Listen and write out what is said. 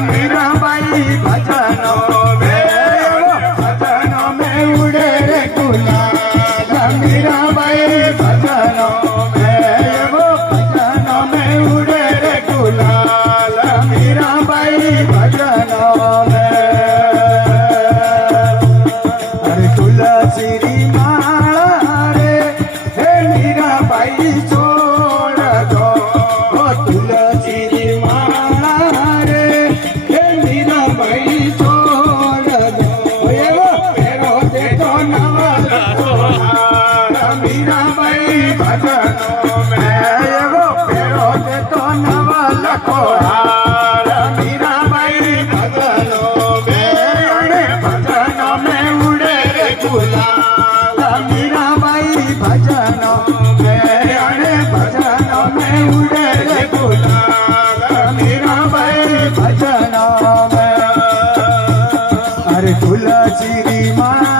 मीराबाई भजनों में उड़े रे गुलाल मीराबाई भजनों में उड़े रे गुलाल मीराबाई भजनों में अरे तुलसी री माला रे हे मीराबाई छोड़ दो तुलसी री माला रे हे मीराबाई छोड़ दो एवो फेरो दे तो नवल मीराबाई भजनों में एवो फेरो दे तो नवल कोहार मीराबाई भजनों में उड़े रे गुलाल मीराबाई भजनों में उड़े रे गुलाल मीराबाई भजनों में अरे तुलसी री माँ